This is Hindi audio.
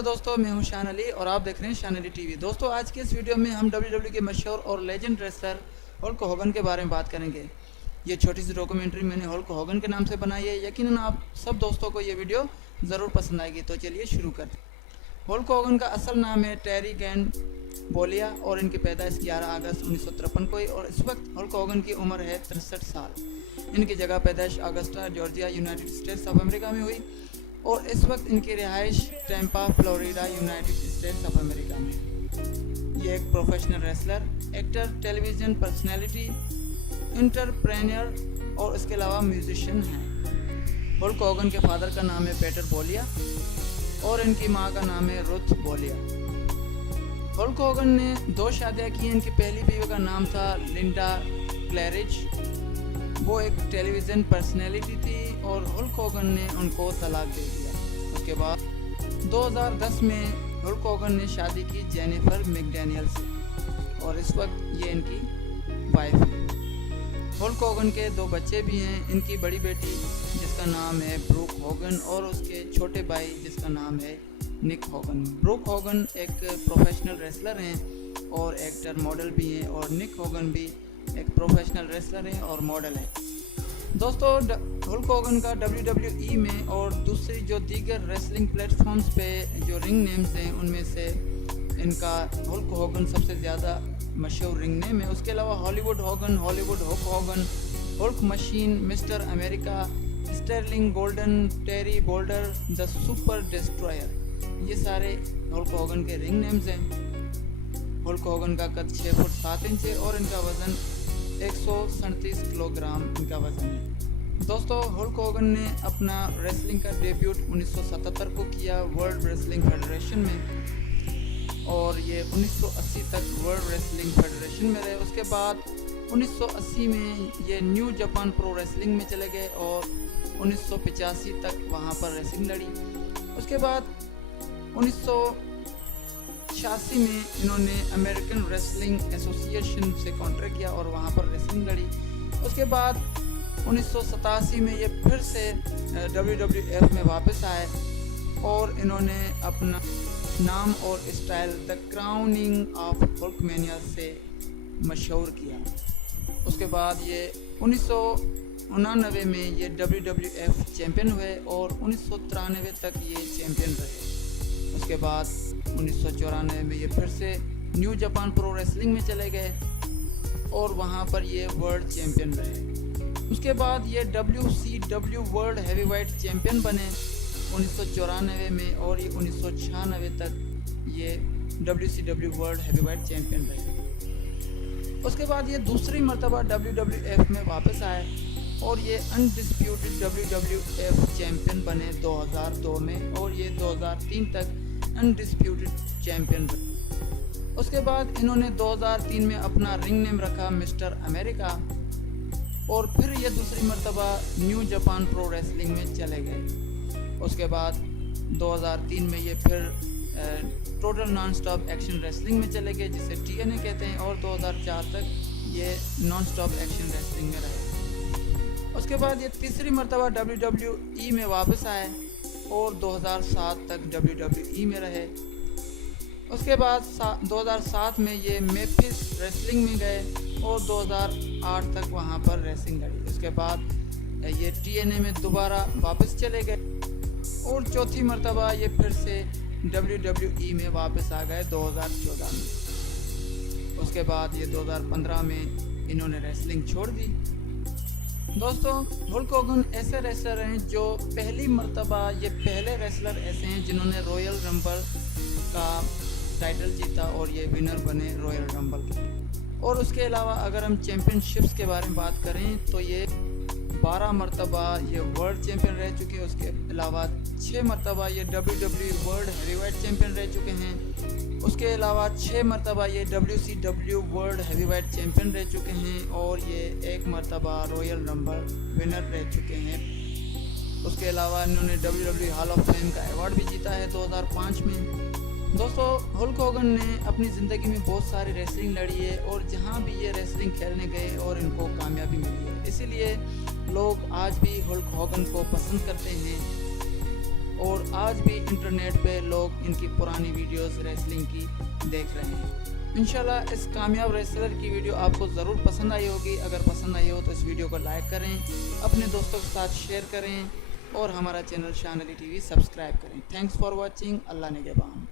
हेलो दोस्तों, मैं हूं शान अली और आप देख रहे हैं शान अली टीवी। दोस्तों, आज के इस वीडियो में हम डब्ल्यूडब्ल्यू के मशहूर और लेजेंड रेसलर हल्क होगन के बारे में बात करेंगे। ये छोटी सी डॉक्यूमेंट्री मैंने हल्क होगन के नाम से बनाई है। यकीनन आप सब दोस्तों को ये वीडियो ज़रूर पसंद आएगी। तो चलिए शुरू करते हैं। हल्क होगन का असल नाम है टेरी गैन बोलिया और इनकी पैदाइश 11 अगस्त 1953 को हुई और इस वक्त हल्क होगन की उम्र है 63 साल। इनकी जगह पैदाइश Augusta Georgia United States of America में हुई और इस वक्त इनकी रिहाइश Tampa Florida United States of America में। ये एक professional wrestler, actor, television personality, entrepreneur और इसके अलावा म्यूजिशियन हैं। हल्क होगन के फादर का नाम है पीटर बोलिया और इनकी माँ का नाम है रुथ बोलिया। हल्क होगन ने 2 शादियाँ की। इनकी पहली बीवी का नाम था लिंडा क्लैरिज। वो एक टेलीविज़न पर्सनैलिटी थी और हल्क होगन ने उनको तलाक दे दिया। उसके बाद 2010 में हल्क होगन ने शादी की जेनिफर मैकडैनियल से और इस वक्त ये इनकी वाइफ है। हल्क होगन के 2 बच्चे भी हैं। इनकी बड़ी बेटी जिसका नाम है ब्रूक होगन और उसके छोटे भाई जिसका नाम है निक होगन। ब्रूक होगन एक प्रोफेशनल रेसलर हैं और एक्टर, मॉडल भी हैं और निक होगन भी एक प्रोफेशनल रेसलर है और मॉडल है। दोस्तों, हल्क होगन का WWE में और दूसरी जो दीगर रेसलिंग प्लेटफॉर्म्स पे जो रिंग नेम्स हैं उनमें से इनका हल्क होगन सबसे ज़्यादा मशहूर रिंग नेम है। उसके अलावा Hollywood Hogan, Hollywood Hulk Hogan, Hulk Machine, Mister America, Sterling Golden, Terry Boulder, the Super Destroyer, ये सारे हल्क होगन के रिंग नेम्स हैं। हल्क होगन का कद 6 फुट 7 इंच है और इनका वज़न 137 किलोग्राम इनका वज़न है। दोस्तों, हल्क होगन ने अपना रेसलिंग का डेब्यूट 1977 को किया वर्ल्ड रेसलिंग फेडरेशन में और ये 1980 तक वर्ल्ड रेसलिंग फेडरेशन में रहे। उसके बाद 1980 में ये न्यू जापान प्रो रेसलिंग में चले गए और 1985 तक वहाँ पर रेसलिंग लड़ी। उसके बाद 1986 में इन्होंने अमेरिकन रेसलिंग एसोसिएशन से कॉन्ट्रैक्ट किया और वहाँ पर रेसलिंग लड़ी। उसके बाद 1987 में ये फिर से WWF में वापस आए और इन्होंने अपना नाम और स्टाइल द क्राउनिंग ऑफ हल्कमेनिया से मशहूर किया। उसके बाद ये 1999 में ये WWF चैम्पियन हुए और 1993 तक ये चैम्पियन रहे। उसके बाद 1994 में ये फिर से न्यू जापान प्रो रेसलिंग में चले गए और वहाँ पर ये वर्ल्ड चैम्पियन रहे। उसके बाद ये WCW वर्ल्ड हैवीवेट चैम्पियन बने 1994 में और ये 1996 तक ये WCW वर्ल्ड हैवीवेट चैम्पियन रहे। उसके बाद ये दूसरी मर्तबा WWF में वापस आए और ये अनडिस्प्यूटेड WWF चैम्पियन बने 2002 में और ये 2003 तक अनडिस्प्यूटेड चैम्पियन रहे। उसके बाद इन्होंने 2003 में अपना रिंग नेम रखा मिस्टर अमेरिका और फिर ये दूसरी मर्तबा न्यू जापान प्रो रेसलिंग में चले गए। उसके बाद 2003 में ये फिर total non stop action wrestling में चले गए जिसे TNA कहते हैं और 2004 तक ये नॉन स्टॉप एक्शन रेसलिंग में रहे। उसके बाद ये तीसरी मर्तबा WWE में वापस आए और 2007 तक WWE में रहे। उसके बाद 2007 में ये मेफिस रेसलिंग में गए और 2008 तक वहाँ पर रेसलिंग लड़ी। उसके बाद ये TNA में दोबारा वापस चले गए और चौथी मर्तबा ये फिर से WWE में वापस आ गए 2014 में। उसके बाद ये 2015 में इन्होंने रेसलिंग छोड़ दी। दोस्तों, हल्क होगन ऐसे रेसलर हैं जो पहली मर्तबा, ये पहले रेसलर ऐसे हैं जिन्होंने रॉयल रंबल का टाइटल जीता और ये विनर बने रॉयल रंबल के। और उसके अलावा अगर हम चैम्पियनशिप्स के बारे में बात करें तो ये 12 मर्तबा ये वर्ल्ड चैम्पियन रह चुके हैं। उसके अलावा 6 मर्तबा ये WWE वर्ल्ड हैवीवेट चैम्पियन रह चुके हैं। उसके अलावा 6 मर्तबा ये WCW वर्ल्ड हैवीवेट चैम्पियन रह चुके हैं और ये 1 मर्तबा रॉयल रंबल विनर रह चुके हैं। उसके अलावा इन्होंने WWE हॉल ऑफ फेम का अवार्ड भी जीता है 2005 में। दोस्तों, हल्क होगन ने अपनी ज़िंदगी में बहुत सारी रेसलिंग लड़ी है और जहाँ भी ये रेसलिंग खेलने गए और इनको कामयाबी मिली है, इसीलिए लोग आज भी हल्क होगन को पसंद करते हैं और आज भी इंटरनेट पे लोग इनकी पुरानी वीडियोस रेसलिंग की देख रहे हैं। इंशाल्लाह इस कामयाब रेसलर की वीडियो आपको ज़रूर पसंद आई होगी। अगर पसंद आई हो तो इस वीडियो को लाइक करें, अपने दोस्तों के साथ शेयर करें और हमारा चैनल शान अली टीवी सब्सक्राइब करें। Thanks for watching. अल्लाह निगहबान।